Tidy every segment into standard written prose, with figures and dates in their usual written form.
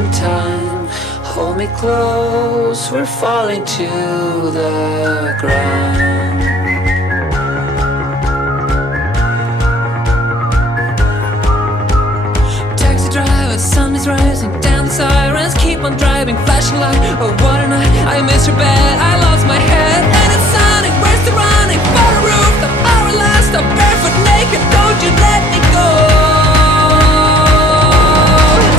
losing time. Hold me close, we're falling to the ground. Taxi driver, the sun is rising, down the sirens keep on driving, flashing light. Oh, what a night, I missed your bed, I lost my head, and it's sunny. Where's the running? For the roof, the hour last, I'm barefoot naked, don't you let me go.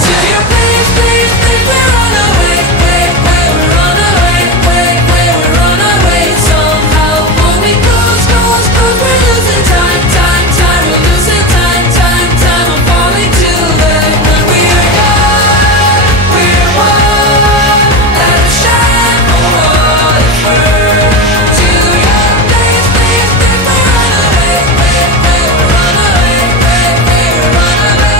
To your place, place, place, we run away, wait, wait, we run away, wait, wait, we run away. Somehow, hold me close, close, close, we're losing time, time, time, we're losing time, time, time. I'm falling to the ground. We are young, we're one, let us shine for what it's worth. To your place, place, place, we run away, wait, wait, we run away, wait, wait, we run away.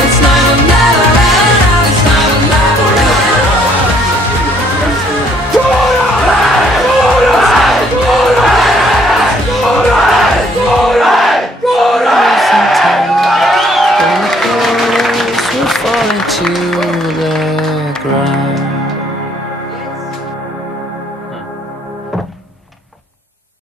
It's not a lie, it's not a we're falling to the ground.